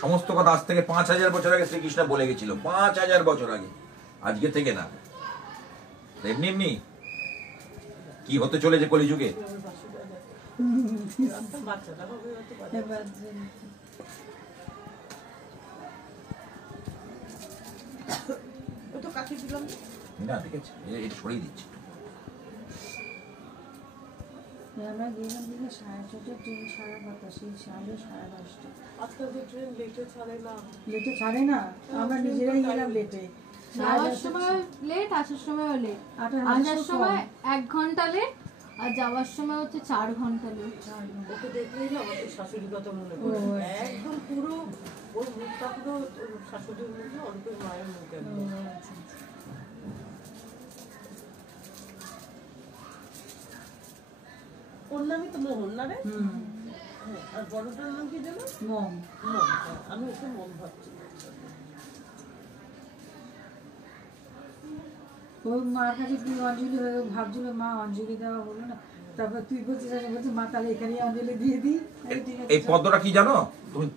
সমস্ত কথা আজ থেকে 5000 বছর আগে শ্রীকৃষ্ণ বলে গেছিল, 5000 বছর আগে, আজকে থেকে না। এমনি এমনি কি হতে চলেছে কলিযুগে। না ঠিক আছে, এটা সরিয়ে দিচ্ছি। আমরা গেলাম দিনে 6:30 ট্রেন, 5:30 সেই 10:30। আজকালকার ট্রেন লেটে ছাড়ে না। লেটে ছাড়ে না, আমরা নিজেরাই গেলাম লেটে। যাওয়ার সময় লেট, আসার সময়ও লেট। আসার সময় 1 ঘন্টা লেট, আর যাওয়ার সময় হচ্ছে 4 ঘন্টা লেট। ওকে দেখলেই না আমাদের শাশুড়ির কথা মনে পড়ে, একদম পুরো ওর মুখটা পুরো শাশুড়ির মুখে, অল্পের মায়ের মুখ একদম। ওর নামই তো মোহন না রে? আর বড়টার নাম কি জানো? মম। আমি ওকে মম ভাবছি। ওই মার কাছে কি অঞ্জলি হয়ে ভাবছিল, মা অঞ্জলি দেওয়া হলো না, তারপর তুই বলছিস মা তাহলে এখানে অঞ্জলি দিয়ে দিই। এই পদ্মটা কি জানো তুমি?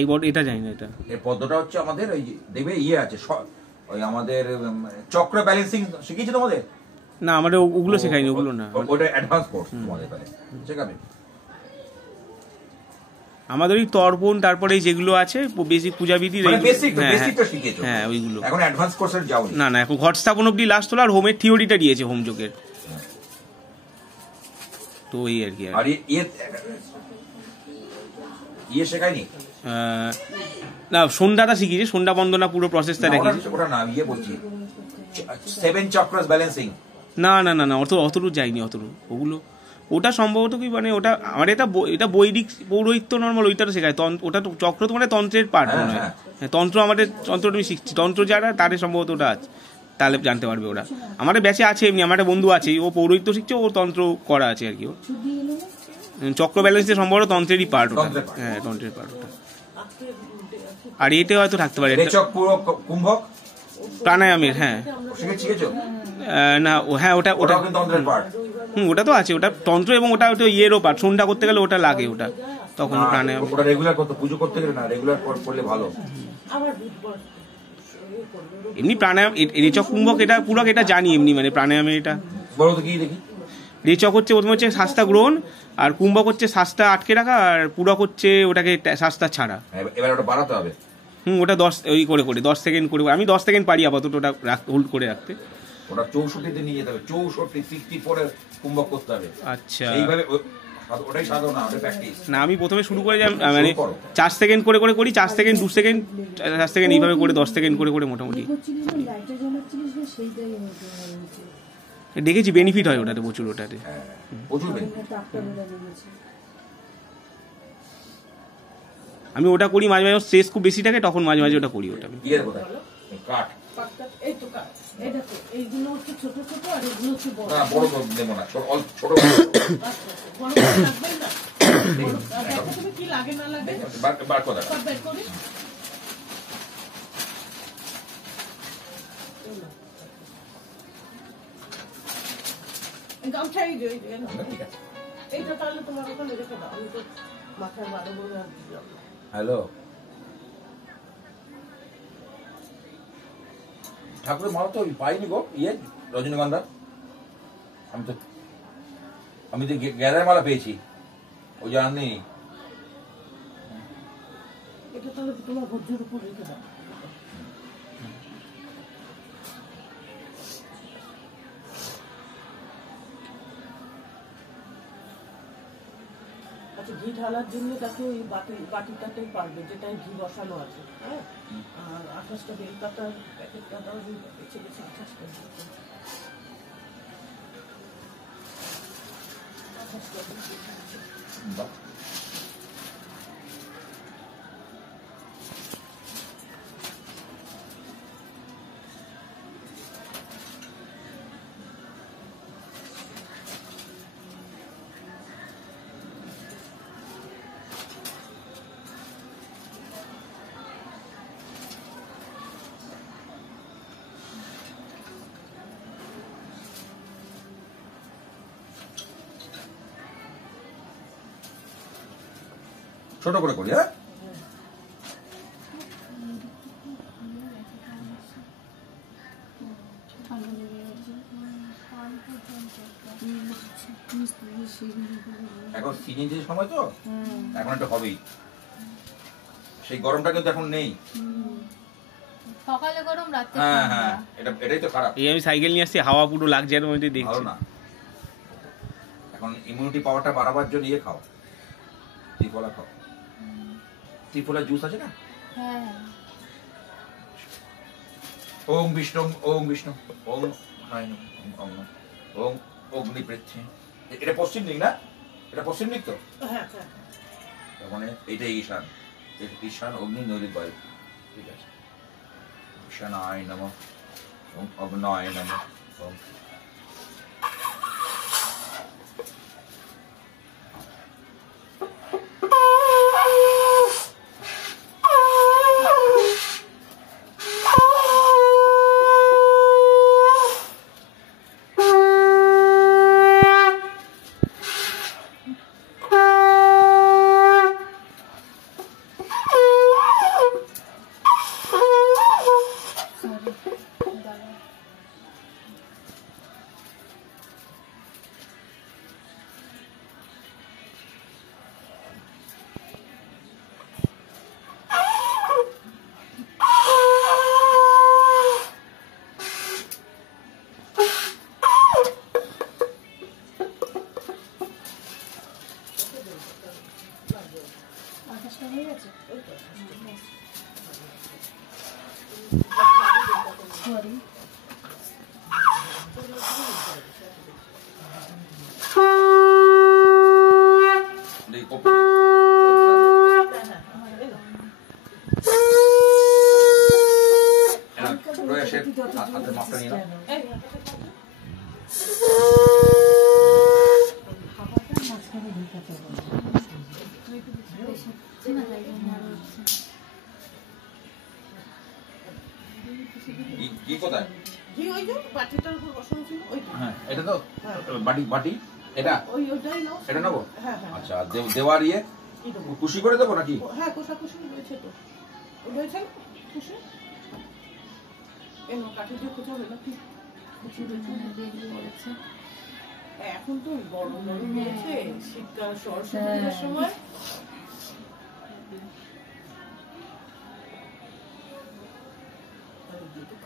এই বড় এটা জানি না। এটা এই পদ্মটা হচ্ছে আমাদের ওই দেবে আছে, ওই আমাদের চক্র ব্যালেন্সিং শিখিয়েছে তোমাদের? না, আমাদের ওগুলো শেখায়নি, ওগুলো না। ওটা অ্যাডভান্স কোর্স তোমাদের তাহলে শেখাবে। আমাদের ওই তর্পণ, তারপরে যেগুলো আছে বেসিক পূজাবিধি, বেসিকটা শিখিয়েছো। হ্যাঁ ওইগুলো। এখন অ্যাডভান্স কোর্সের যাওনি? না না, এখন ঘট স্থাপন অবধি লাস্ট হলো, আর হোমের থিওরিটা দিয়েছে, হোম যোগের। তো এই আর কি। আর ইয়ে শেখায়নি? না, সন্ধ্যাটা শিখিয়েছে, সন্ধ্যা বন্দনা পুরো প্রসেসটা দেখিয়েছে। ওটা না, ইয়ে বলছি 7 চক্রাস ব্যালেন্সিং। না না না না, অতটুকু যায়নি, অতটুকু। ওগুলো ওটা সম্ভবত কি মানে ওটা আমার এটা বৈদিক পৌরোহিত্য নর্মাল, ওইটা তো শেখায়। ওটা চক্র তো মানে তন্ত্রের পার্ট মনে হয়। তন্ত্র আমাদের তন্ত্রটা আমি শিখছি, তন্ত্র যারা তাদের সম্ভবত ওটা আছে, তাহলে জানতে পারবে ওরা। আমাদের ব্যাচে আছে এমনি, আমার একটা বন্ধু আছে, ও পৌরোহিত্য শিখছে, ও তন্ত্র করা আছে আর কি। ও চক্র ব্যালেন্সে সম্ভবত তন্ত্রেরই পার্ট ওটা। হ্যাঁ, তন্ত্রের পার্ট ওটা। আর এতে হয়তো থাকতে পারে কুম্ভক প্রাণায়ামের। হ্যাঁ না, হ্যাঁ ওটা তন্ত্রের পার্ট। ওটা তো আছে, ওটা তন্ত্র, এবং ওটা ইয়েরও পার্ট। সন্ধ্যা করতে গেলে ওটা লাগে, ওটা তখন প্রাণায়াম। ওটা রেগুলার করতে, পুজো করতে গেলে না, রেগুলার করলে ভালো। এমনি প্রাণায়াম রেচক কুম্ভক এটা পুরো এটা জানি এমনি, মানে প্রাণায়ামে এটা বলো তো কি দেখি। রেচক হচ্ছে প্রথমে হচ্ছে শ্বাসটা গ্রহণ, আর কুম্ভক হচ্ছে শ্বাসটা আটকে রাখা, আর পুরক হচ্ছে ওটাকে শ্বাসটা ছাড়া। এবার ওটা বাড়াতে হবে। ওটা 10 ওই করে 10 সেকেন্ড করে। আমি 10 সেকেন্ড পারি আপাতত ওটা হোল্ড করে রাখতে। ওটা 64-তে নিয়ে যেতে হবে, 64 64 কুম্ভক করতে হবে। আচ্ছা, এইভাবে ওটাই সাধনা, ওটা প্র্যাকটিস না। আমি প্রথমে শুরু করে মানে 4 সেকেন্ড করে করি, 4 সেকেন্ড 2 সেকেন্ড 4 সেকেন্ড এইভাবে করে 10 সেকেন্ড করে মোটামুটি দেখেছি। বেনিফিট হয় ওটাতে প্রচুর, ওটাতে প্রচুর। আমি ওটা করি মাঝে মাঝে, স্ট্রেস খুব বেশি থাকে তখন মাঝে মাঝে ওটা করি। ওটা আমি এইগুলো হচ্ছে ছোট ছোট, আর এগুলো হচ্ছে বড়। না, বড় দেব না, ছোট ছোট বড় লাগবে না। তুমি কি লাগে না লাগে বার করে বের করে। গামছা এইটা তাহলে তোমার ওখানে রেখে দাও, আমি তো মাথায় বারো বলে আর দিলাম। হ্যালো, ঠাকুরের মালা তো পাইনি গো, রজনীগন্ধা। আমি তো গ্যাদার মালা পেয়েছি, ওই যে আনি। এটা তাহলে তোমার ভোজ্যের উপর রেখে দাও। আচ্ছা, ঘি ঢালার জন্য তাকে ওই বাটিটাতেই পারবে, যেটাই ঘি বসানো আছে। হ্যাঁ, আর 28টা বেলপাতার প্যাকেটটা দাও, বেছে বেছে 28টা। ছোট করে করি। হ্যাঁ, এখন সিজন সময় তো এখন একটা হবেই, সেই গরমটা কিন্তু এখন নেই। সকালে গরম, রাতে হ্যাঁ ঠান্ডা। হ্যাঁ, এটাই তো খারাপ, এই আমি সাইকেল নিয়ে আসছি, হাওয়া পুরো লাগছে এর মধ্যে ভালো দেখছি। না। এখন ইমিউনিটি পাওয়ারটা বাড়াবার জন্য ইয়ে খাও, ত্রিফলা খাও, ত্রিফলা জুস আছে না। হ্যাঁ হ্যাঁ। ওম বিষ্ণু ওম বিষ্ণু ওম নারায়ণ ওম নমঃ ওম অগ্নি পৃথ্বী। এটা পশ্চিম দিক না, এটা পশ্চিম দিক তো, হ্যাঁ হ্যাঁ তার মানে এইটাই ঈশান, ঈশান অগ্নি নৈরিত বায়ু। ঠিক আছে, ঈশানায় নমঃ ওম অগ্নায় নমঃ ওম। হাতের মাপটা নিয়ে নাও। ঘি কোথায়? ঘি ওই যে বাটিটার উপর বসানো ছিল ওইটা। হ্যাঁ এটা তো বাটি বাটি, এটা ওইটাই নাও। এটা নেবো। হ্যাঁ হ্যাঁ। আচ্ছা, দেওয়ার ইয়ে কি দেবো? খুশি করে দেবো নাকি? হ্যাঁ কোষাকুষি রয়েছে তো, রয়েছে না খুশি? এমন কাঠি দিয়ে খোঁচা হবে না কি? খুশি রয়েছে। এখন তো গরম গরম রয়েছে, শীতকাল সরষে ফুলের সময়।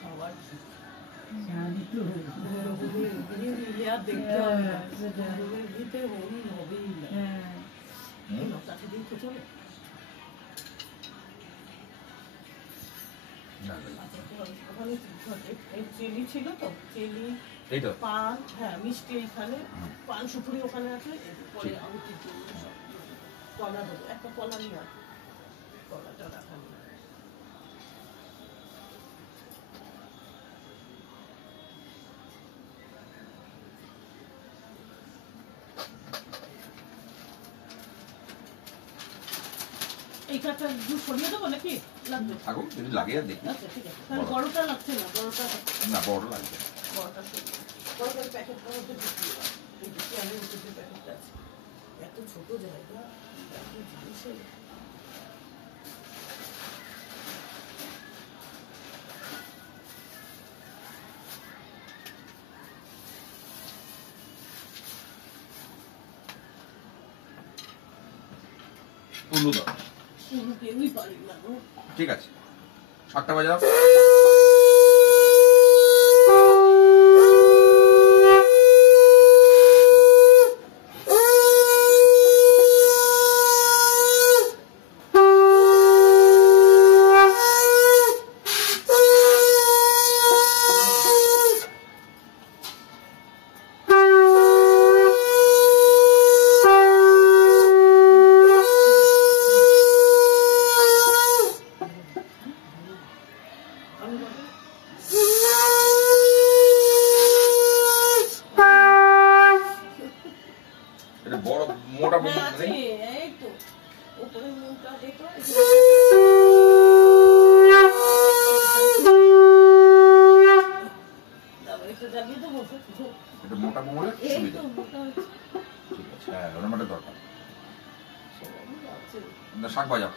খাবার দেখতে হবে না, ঘিতে হরিণ হবেই না। কাঠি দিয়ে খোঁচা হবে। ওখানে চেলি ছিল তো, চেলি এই তো পান, হ্যাঁ মিষ্টি এখানে, পান সুপুরি ওখানে আছে। পরে আংটি কলা দেবো, একটা কলা নিয়ে আসবো, কলাটা রাখা নেই। এই কাঠটা জুস সরিয়ে দেবো নাকি? লাগবে? থাকুক, যদি লাগে আর দেখি। আচ্ছা ঠিক আছে, তাহলে বড়টা লাগছে না, বড়টা না বড় লাগবে। বড়টা সরিয়ে বড়টার প্যাকেটটা হচ্ছে ঢুকিয়ে দাও। এই ঢুকিয়ে আমি ওষুধের প্যাকেটটা আছে, এত ছোট জায়গা, এত জিনিসের। তুলু দাও। কেউই পারি না গো। ঠিক আছে, 7টা বাজাও। এটা বড় মোটা হ্যাঁ, আছে, নেই? এই তো উপরে মুখটা দেখো। দাও, একটু জ্বালিয়ে দেবো। এটা মোটা মোড়ে এই সুবিধা। তো মোটা হচ্ছে। ঠিক আছে, হ্যাঁ ওরম একটা দরকার। সব আছে। না, শাক বাজাও।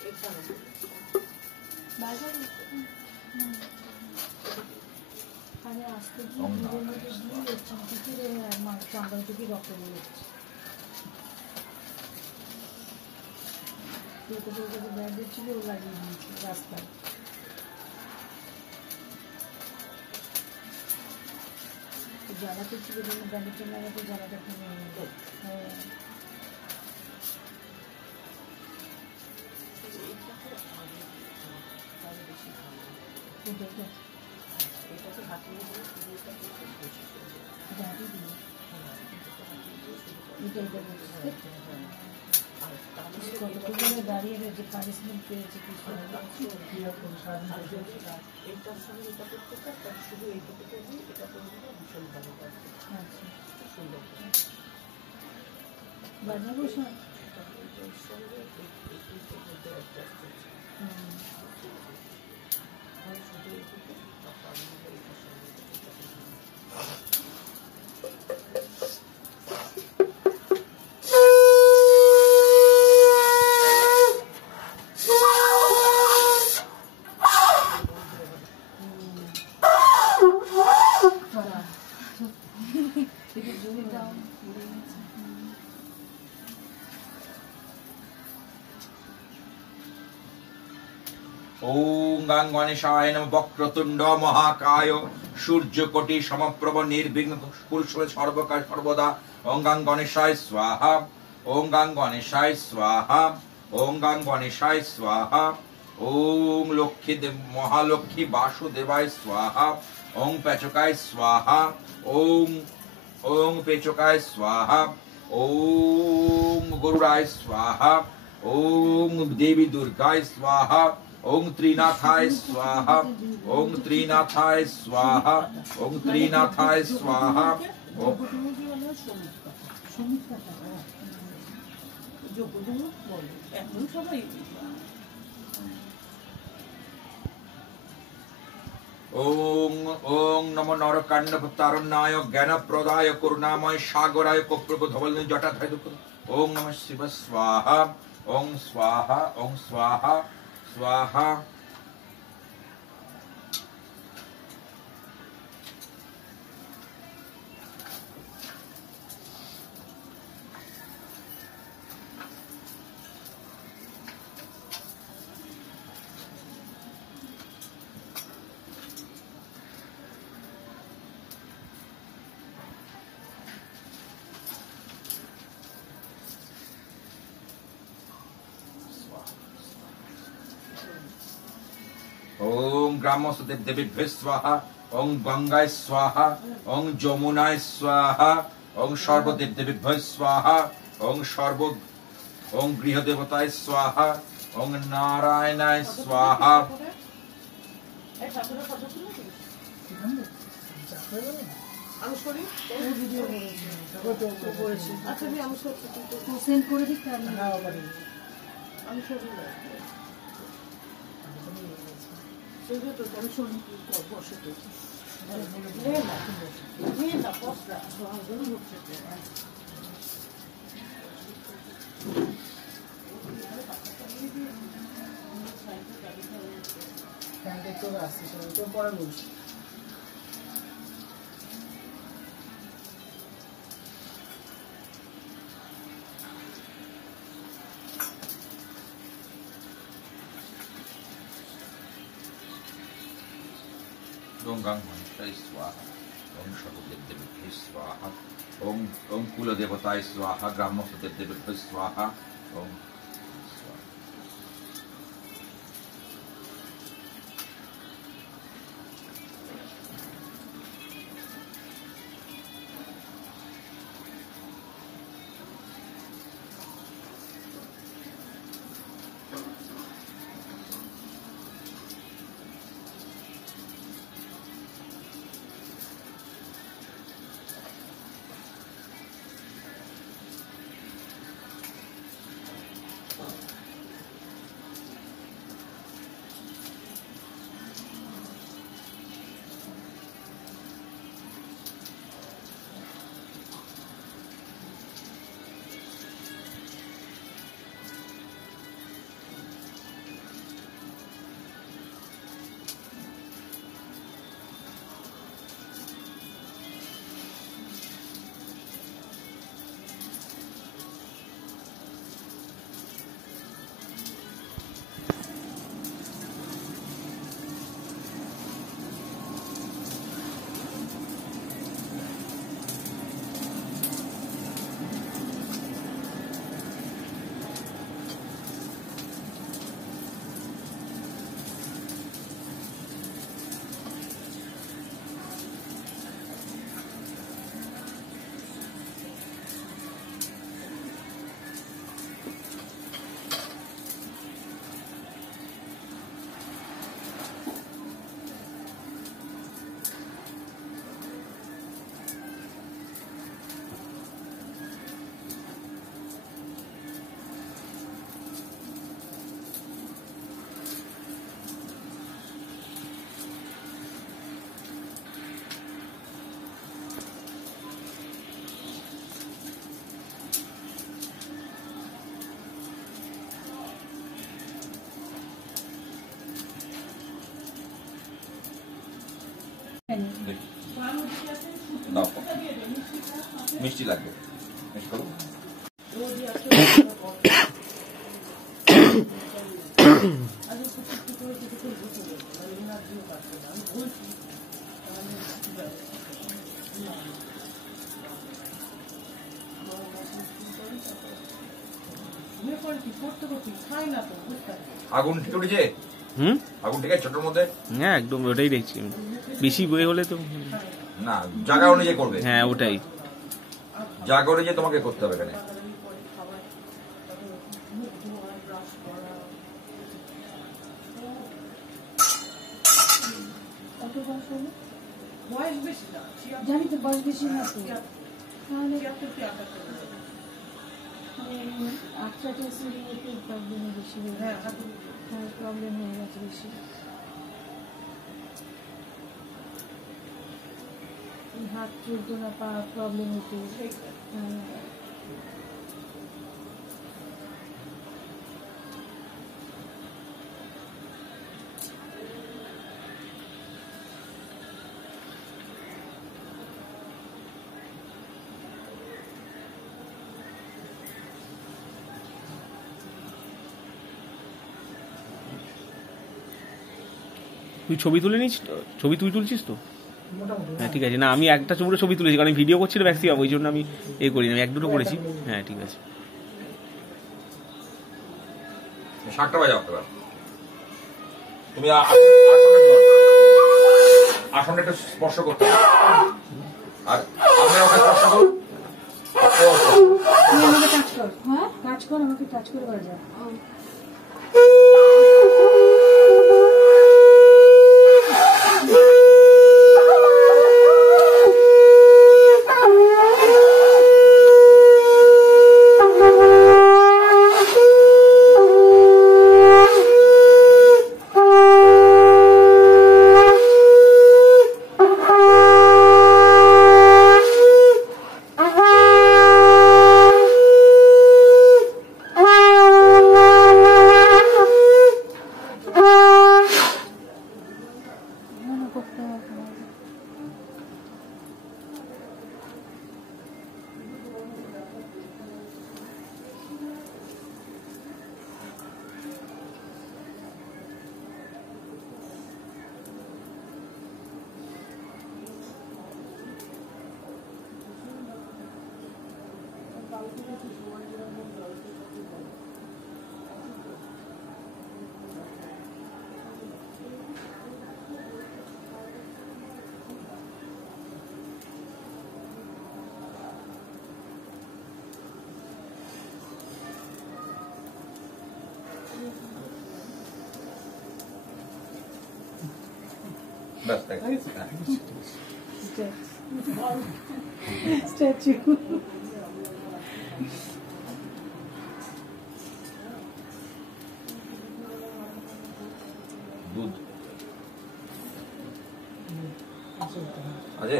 এখানে বাজার আরে আজকে কি দুধের মধ্যে দিয়ে চামচিকে চামড়া থেকে রক্ত বেরোচ্ছে ব্যান্ডেজ ছিল ও লাগিয়ে দিয়েছে রাস্তায় জ্বালাতে ছিল যখন ব্যান্ডেজটা লাগাতে জ্বালাটা কমে গেল হ্যাঁ কোনটা এটাকে হাতিয়ে দিয়ে শুরুটা কিন্তু বেশি জানি দিয়ে এটা এটা বলছি আর তাহলে কতক্ষণ দাঁড়িয়ে যে পানিশমেন্ট পেয়েছে এইটার সঙ্গে এটা করতে চাই তার শুধু এইটুকু করবি এটা করবি না ভীষণ ভালো লাগবে আচ্ছা খুব সুন্দর বাজাবো সব এটার সঙ্গে এইটুকুর মধ্যে অ্যাডজাস্ট করছি আর শুধু এইটুকু তারপর এইটার সঙ্গে ওম গাং গণেশায় নমঃ বক্রতুণ্ড মহাকায় সূর্যকোটি সমপ্রভ নির্বিঘ্ন কুরুষে সর্বকাল সর্বদা ওম গাং গণেশায় স্বাহা ওম গাং গণেশায় স্বাহা ওম গাং গণেশায় স্বাহা ওম লক্ষ্মী মহালক্ষ্মী বাসুদেবায় স্বাহা ওম পেচকায় স্বাহা ওম ওম পেচকায় স্বাহা ওম গরুড়ায় স্বাহা ওম দেবী দুর্গায় স্বাহা ওম ত্রিনাথায় স্বাহা ওম ত্রিনাথায় স্বাহা ওম ত্রিনাথায় স্বাহা যোগ্যতমুখী হলো শ্রমিক কথা শ্রমিক কথা যোগ্যতমুখ বলে এখন সবাই ওম ওম নমো নরকাণ্ডভতারণ্যায় জ্ঞানপ্রদায় করুণাময় সাগরায় কপ্রভ ধবল জটাধায় দুঃখ ওম নমঃ শিব স্বাহা ওম স্বাহা ওম স্বাহা স্বাহা ওম গ্রামস্থ দেবদেবীভ্যো স্বাহা ওম গঙ্গায় স্বাহা ওম যমুনায় স্বাহা ওম সর্বদেবদেবীভ্যো স্বাহা ওম ওম গৃহদেবতায় স্বাহা ওম নারায়ণায় স্বাহা এই ঠাকুরের ফটো তুলে দিস আমি করি ভিডিও করেছে আচ্ছা আমি সব সেন্ড করে দিই তাহলে আমি সব সেগুলো তো আমি শোনি বসে তো না পসরা পরে বলছি ওম গাং গণেশায় স্বাহা ওম সর্বদেবদেবীভ্যো স্বাহা ওম ওম কুলদেবতায় স্বাহা গ্রামস্থ দেবদেবীভ্যো স্বাহা ওম স্বাহা দেখি দাও মিষ্টি লাগবে মিষ্টি করো আগুন ঠিক উঠেছে আগুন ঠিক আছে ছোটর মধ্যে হ্যাঁ একদম ওটাই দেখছি বেশি বয়ে হলে তো না জায়গা অনুযায়ী করবে হ্যাঁ ওটাই জায়গা অনুযায়ী তোমাকে করতে হবে এখানে জানি তো বয়স বেশি না তো তাহলে আটটা টেস্ট একটু প্রবলেম বেশি হয়ে গেছে প্রবলেম হয়ে গেছে বেশি হাত চলতো না পা প্রবলেম হতো তুই ছবি তুলে নিস ছবি তুই তুলছিস তো হ্যাঁ ঠিক আছে না আমি একটা ছবি তুলেছি কারণ ভিডিও করছি তো ম্যাক্সিমাম ওই জন্য আমি করি না এক দুটো করেছি হ্যাঁ ঠিক আছে শাকটা বাজাও এবার তুমি আসনটা একটু স্পর্শ করতে হবে আর আপনার ওকে স্পর্শ করুন তুই আমাকে টাচ কর হ্যাঁ টাচ কর আমাকে টাচ করে বাজা ব্যাস তাই স্ট্যাচু দুধ আছে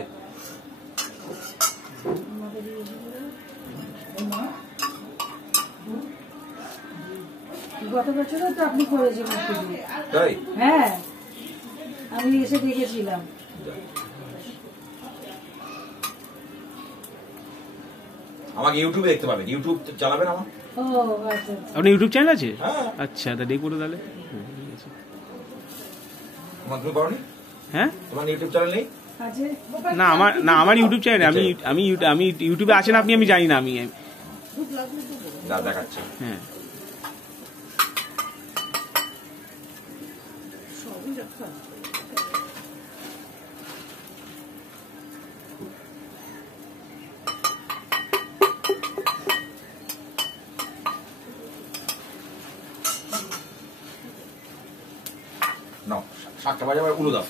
গত বছরও তো আপনি করেছিলেন তাই হ্যাঁ আমি এসে দেখেছিলাম আমাকে ইউটিউবে দেখতে পাবেন ইউটিউব চালাবেন আমার ও আচ্ছা আপনার ইউটিউব চ্যানেল আছে হ্যাঁ আচ্ছা তা দেখবো তো তাহলে ঠিক আছে তুমি করনি হ্যাঁ তোমার ইউটিউব চ্যানেল নেই আছে না আমার ইউটিউব চ্যানেল আমি ইউটিউবে আছেন আপনি আমি জানি না আমি দেখাচ্ছি হ্যাঁ সবই রাখা নাও শাকটা বাজাবার উলু দাও